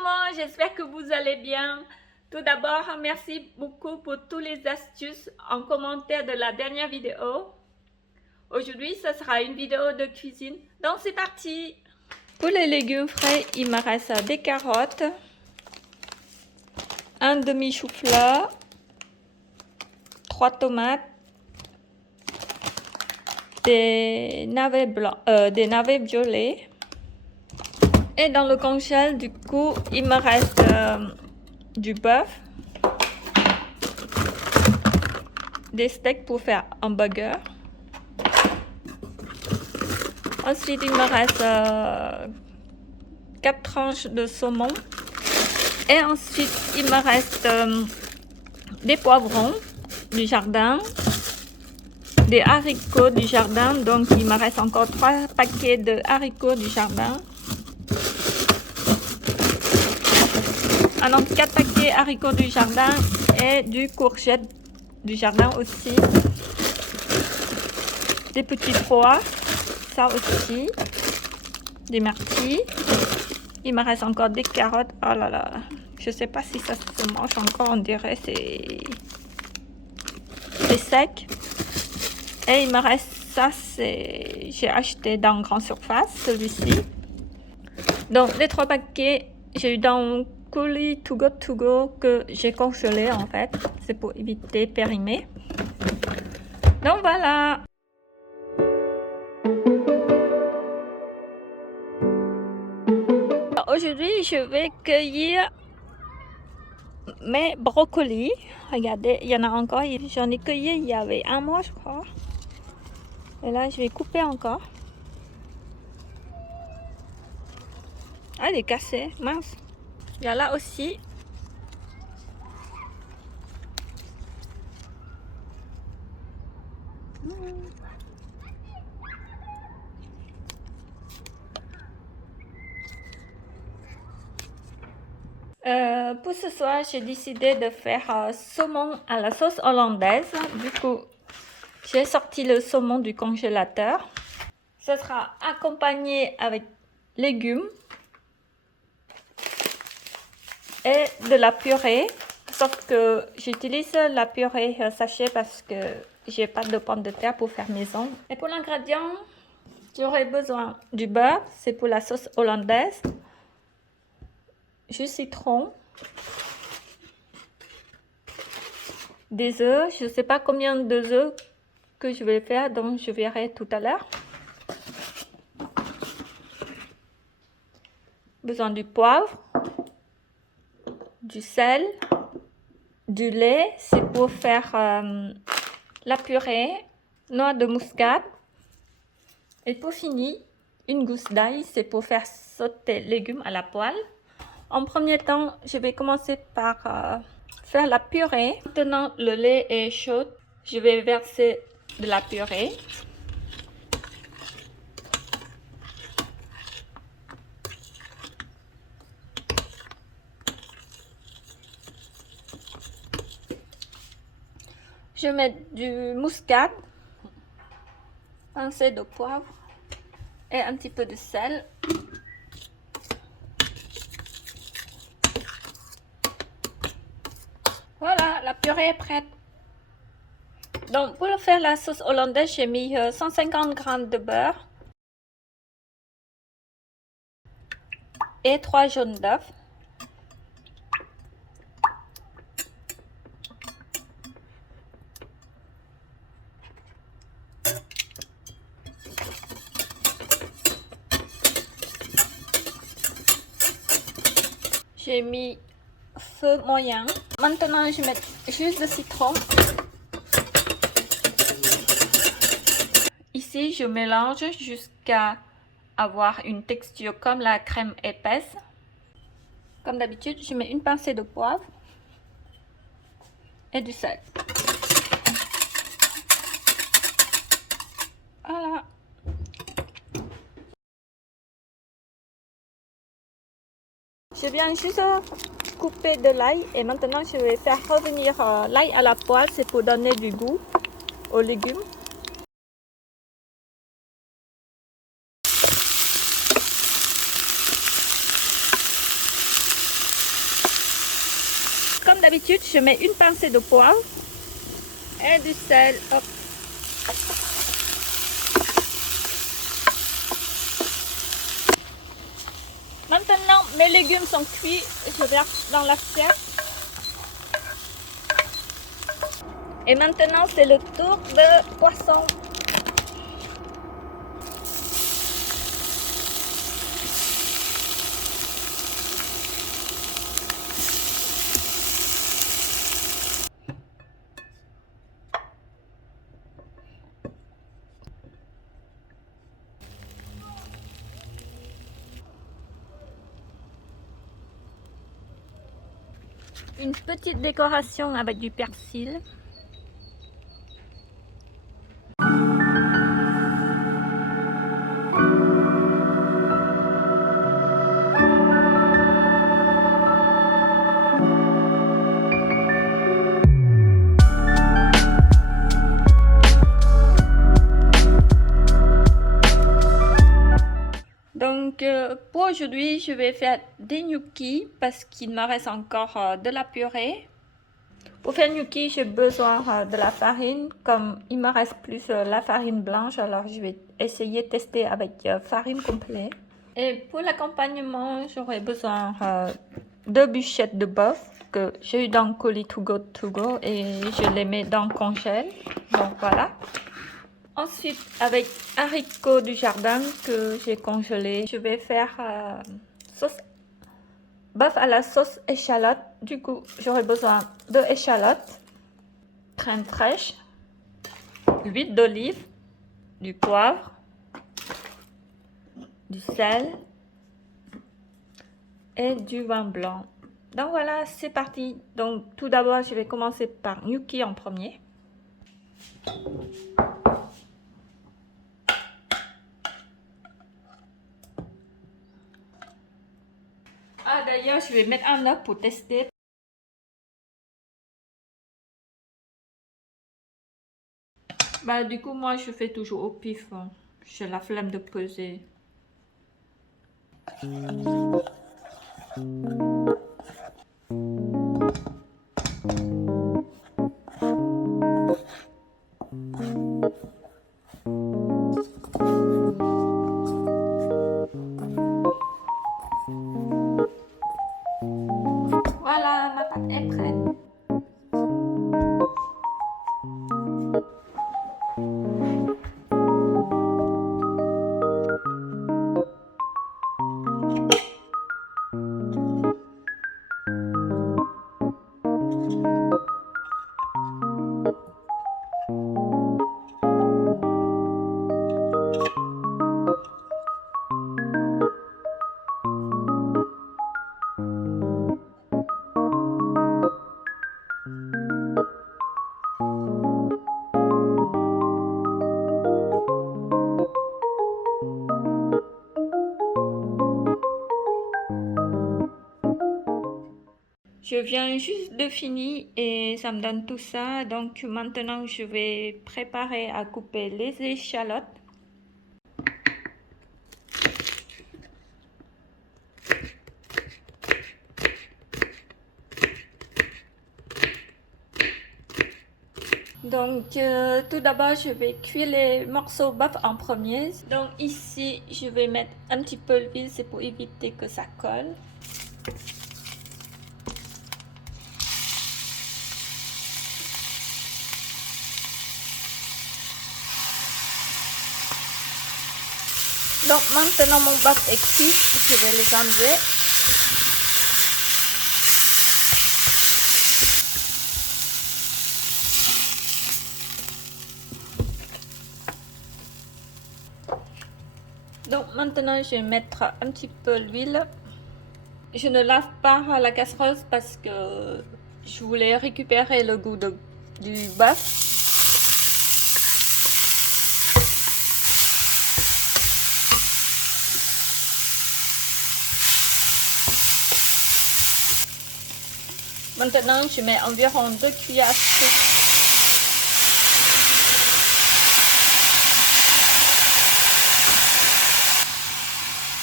monde, j'espère que vous allez bien. Tout d'abord, merci beaucoup pour toutes les astuces en commentaire de la dernière vidéo. Aujourd'hui, ce sera une vidéo de cuisine, donc c'est parti. Pour les légumes frais, il me reste des carottes, un demi-chou-fleur, 3 tomates, des navets blancs, des navets violets. Et dans le congèle, du coup, il me reste du bœuf, des steaks pour faire un burger. Ensuite, il me reste 4 tranches de saumon. Et ensuite, il me reste des poivrons du jardin, des haricots du jardin. Donc, il me reste encore 3 paquets de haricots du jardin. Alors, 4 paquets haricots du jardin et du courgette du jardin aussi. Des petits pois, ça aussi. Des myrtilles. Il me reste encore des carottes. Oh là là, je sais pas si ça se mange encore, on dirait c'est sec. Et il me reste ça, c'est j'ai acheté dans grande surface, celui-ci. Donc les 3 paquets, j'ai eu dans colis to go que j'ai congelé en fait. C'est pour éviter périmer. Donc voilà. Aujourd'hui, je vais cueillir mes brocolis. Regardez, il y en a encore. J'en ai cueilli, il y avait un mois, je crois. Et là, je vais couper encore. Ah, il est cassé, mince. Il y a là aussi. Pour ce soir, j'ai décidé de faire saumon à la sauce hollandaise. Du coup, j'ai sorti le saumon du congélateur. Ce sera accompagné avec légumes et de la purée. Sauf que j'utilise la purée sachet parce que j'ai pas de pommes de terre pour faire maison. Et pour l'ingrédient, j'aurai besoin du beurre, c'est pour la sauce hollandaise, du citron, des œufs. Je ne sais pas combien d'œufs que je vais faire, donc je verrai tout à l'heure. Besoin du poivre, du sel, du lait, c'est pour faire la purée, noix de muscade. Et pour finir, une gousse d'ail, c'est pour faire sauter les légumes à la poêle. En premier temps, je vais commencer par faire la purée. Maintenant, le lait est chaud. Je vais verser de la purée. Je mets du muscade, pincée de poivre et un petit peu de sel. Voilà, la purée est prête. Donc, pour faire la sauce hollandaise, j'ai mis 150 g de beurre et 3 jaunes d'œufs. J'ai mis feu moyen. Maintenant, je mets juste le citron. Ici, je mélange jusqu'à avoir une texture comme la crème épaisse. Comme d'habitude, je mets une pincée de poivre et du sel. Voilà. Je viens juste couper de l'ail et maintenant je vais faire revenir l'ail à la poêle, c'est pour donner du goût aux légumes. d'habitude, je mets une pincée de poivre et du sel. Hop. Maintenant, mes légumes sont cuits. Je verse dans l'assiette. Et maintenant, c'est le tour de poisson. Une petite décoration avec du persil. Donc pour aujourd'hui, je vais faire des gnocchis parce qu'il me reste encore de la purée. Pour faire gnocchi, j'ai besoin de la farine. Comme il me reste plus la farine blanche, alors je vais essayer de tester avec farine complète. Et pour l'accompagnement, j'aurai besoin de bûchettes de bœuf que j'ai eu dans Colis To Go et je les mets dans le congèle. Donc voilà. Ensuite, avec haricots du jardin que j'ai congelé, je vais faire sauce bœuf à la sauce échalote. Du coup, j'aurai besoin de échalotes, crème fraîche, l'huile d'olive, du poivre, du sel et du vin blanc. Donc voilà, c'est parti. Donc tout d'abord, je vais commencer par gnocchi en premier. Ah d'ailleurs, je vais mettre un œuf pour tester. Bah du coup, moi je fais toujours au pif. J'ai la flemme de peser. Voilà, ma pâte est prête. Je viens juste de finir et ça me donne tout ça. Donc maintenant, je vais préparer à couper les échalotes. Donc tout d'abord, je vais cuire les morceaux bœuf en premier. Donc ici, je vais mettre un petit peu d'huile, c'est pour éviter que ça colle. Donc maintenant mon bœuf est cuit, je vais les enlever. Donc maintenant je vais mettre un petit peu l'huile. Je ne lave pas la casserole parce que je voulais récupérer le goût du bœuf. Maintenant, je mets environ 2 cuillères à soupe.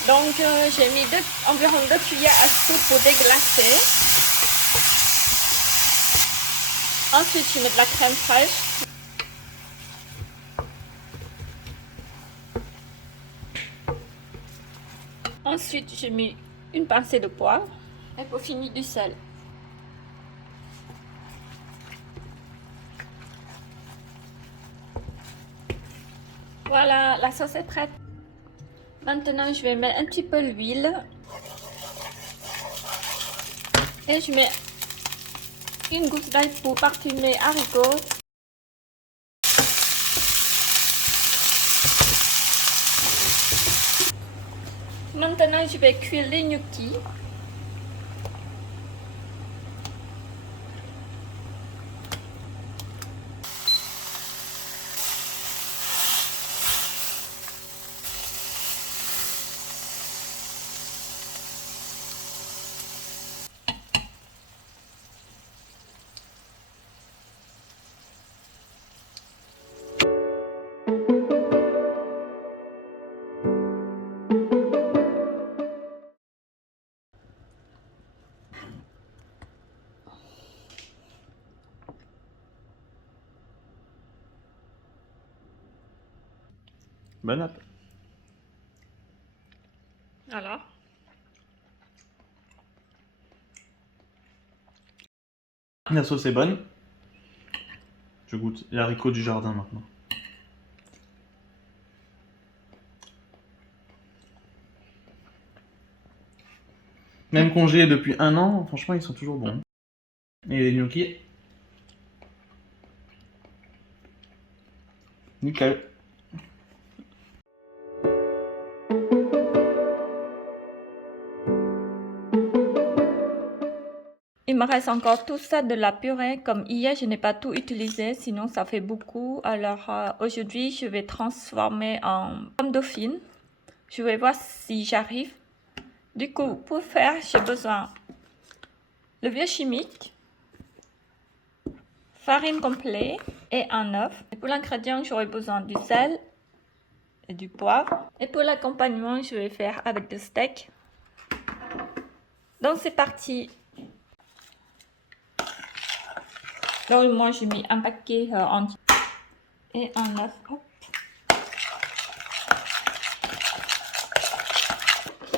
Donc, j'ai mis environ 2 cuillères à soupe pour déglacer. Ensuite, je mets de la crème fraîche. Ensuite, j'ai mis une pincée de poivre. Et pour finir, du sel. Voilà, la sauce est prête. Maintenant, je vais mettre un petit peu l'huile. Et je mets une gousse d'ail pour parfumer haricots. Maintenant, je vais cuire les gnocchis. Bon app. Alors, La sauce est bonne. Je goûte les haricots du jardin maintenant. Même congelés depuis 1 an, franchement, ils sont toujours bons. Et les gnocchis, nickel. il me reste encore tout ça de la purée. Comme hier, je n'ai pas tout utilisé, sinon ça fait beaucoup. Alors aujourd'hui, je vais transformer en pomme dauphine. Je vais voir si j'arrive. Du coup, pour faire, j'ai besoin de levure chimique, farine complète et un œuf. Et pour l'ingrédient, j'aurai besoin du sel et du poivre. Et pour l'accompagnement, je vais faire avec du steak. Donc c'est parti. Donc moi j'ai mis un paquet entier et un œuf. Hop.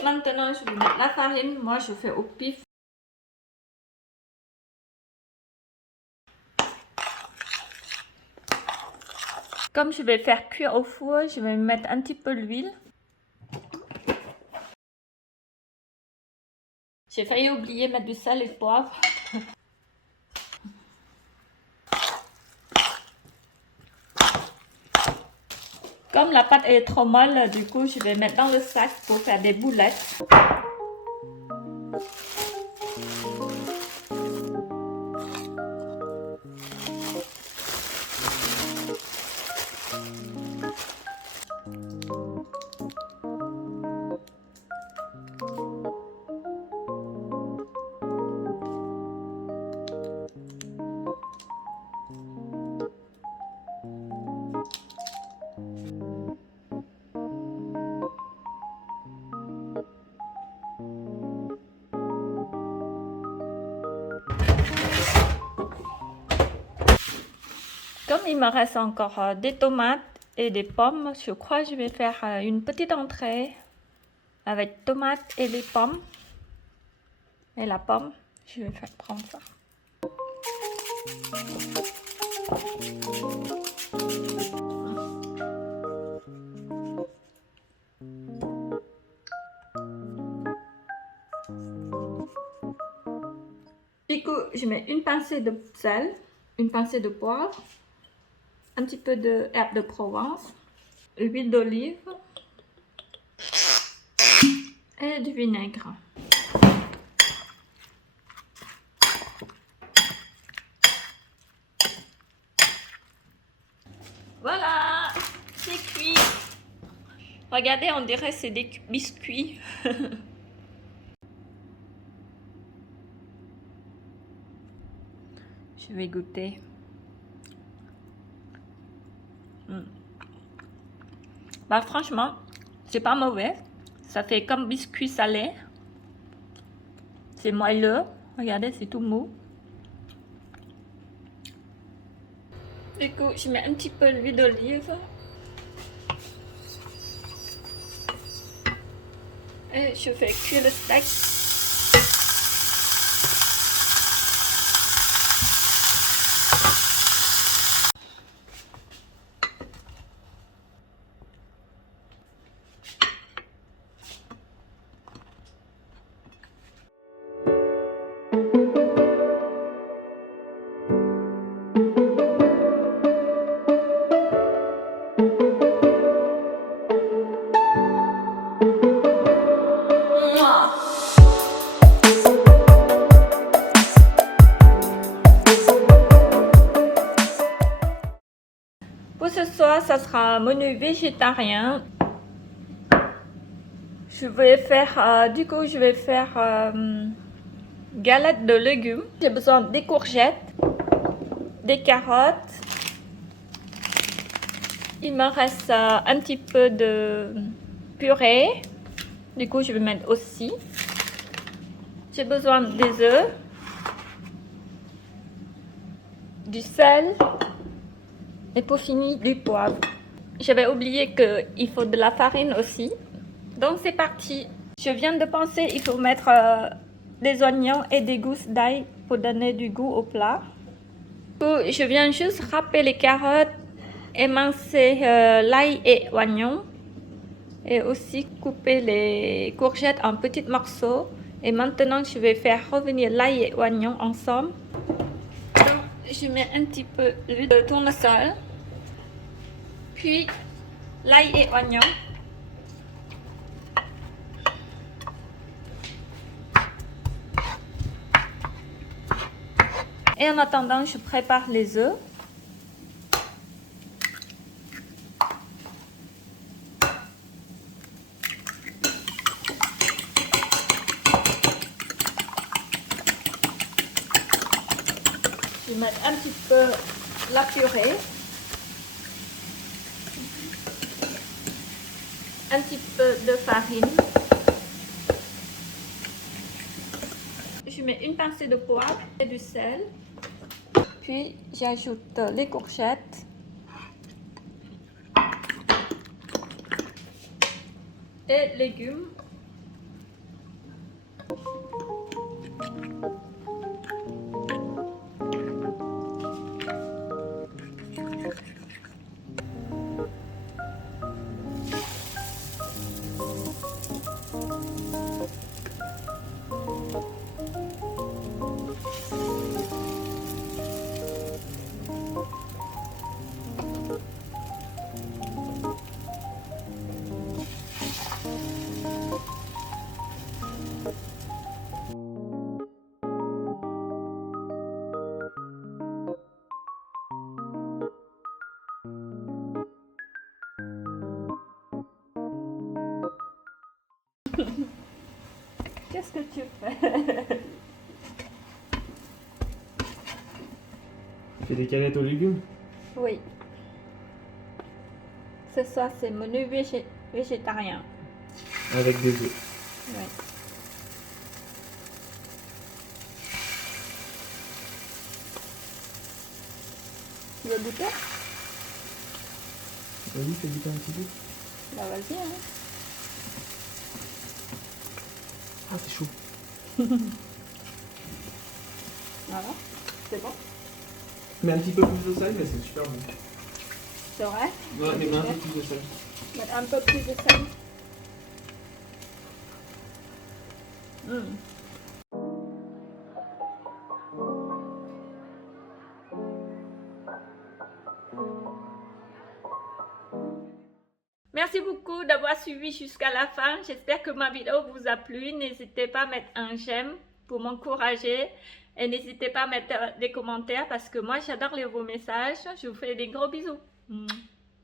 Maintenant je vais mettre la farine. Moi je fais au pif. Comme je vais faire cuire au four, je vais mettre un petit peu d'huile. J'ai failli oublier de mettre du sel et du poivre. Comme la pâte est trop molle, du coup, je vais mettre dans le sac pour faire des boulettes. Comme il me reste encore des tomates et des pommes, je crois que je vais faire une petite entrée avec tomates et les pommes. Et la pomme, je vais faire prendre ça. Du coup, je mets une pincée de sel, une pincée de poivre, un petit peu de herbe de Provence, l'huile d'olive et du vinaigre. Voilà, c'est cuit. Regardez, on dirait que c'est des biscuits. Je vais goûter. Bah franchement, c'est pas mauvais. Ça fait comme biscuit salé. C'est moelleux. Regardez, c'est tout mou. Du coup, je mets un petit peu d'huile d'olive. Et je fais cuire le steak. Pour ce soir, ça sera un menu végétarien. Je vais faire, galette de légumes. J'ai besoin des courgettes, des carottes. Il me reste un petit peu de purée. Du coup, je vais mettre aussi. J'ai besoin des œufs, du sel et pour finir du poivre. J'avais oublié qu'il faut de la farine aussi. Donc c'est parti. Je viens de penser il faut mettre des oignons et des gousses d'ail pour donner du goût au plat. Je viens juste râper les carottes, émincer l'ail et oignons et aussi couper les courgettes en petits morceaux. Et maintenant je vais faire revenir l'ail et oignons ensemble. Donc, je mets un petit peu d'huile de tournesol, puis l'ail et oignons. Et en attendant, je prépare les œufs. Je vais mettre un petit peu la purée. Un petit peu de farine. Je mets une pincée de poivre et du sel. Puis j'ajoute les courgettes. Et légumes. Qu'est-ce que tu fais? Tu fais des galettes aux légumes? Oui. Ce soir, c'est menu végétarien. Avec des œufs. Oui. Tu veux goûter? Vas-y, fais goûter un petit peu. Bah vas-y, hein. Ah, c'est chaud. Voilà, c'est bon. Mets un petit peu plus de sel, mais c'est super bon. C'est vrai? Ouais, mais mets un peu plus de sel. Mettre un peu plus de sel. Merci beaucoup d'avoir suivi jusqu'à la fin. J'espère que ma vidéo vous a plu. N'hésitez pas à mettre un j'aime pour m'encourager. Et n'hésitez pas à mettre des commentaires parce que moi j'adore lire vos messages. Je vous fais des gros bisous.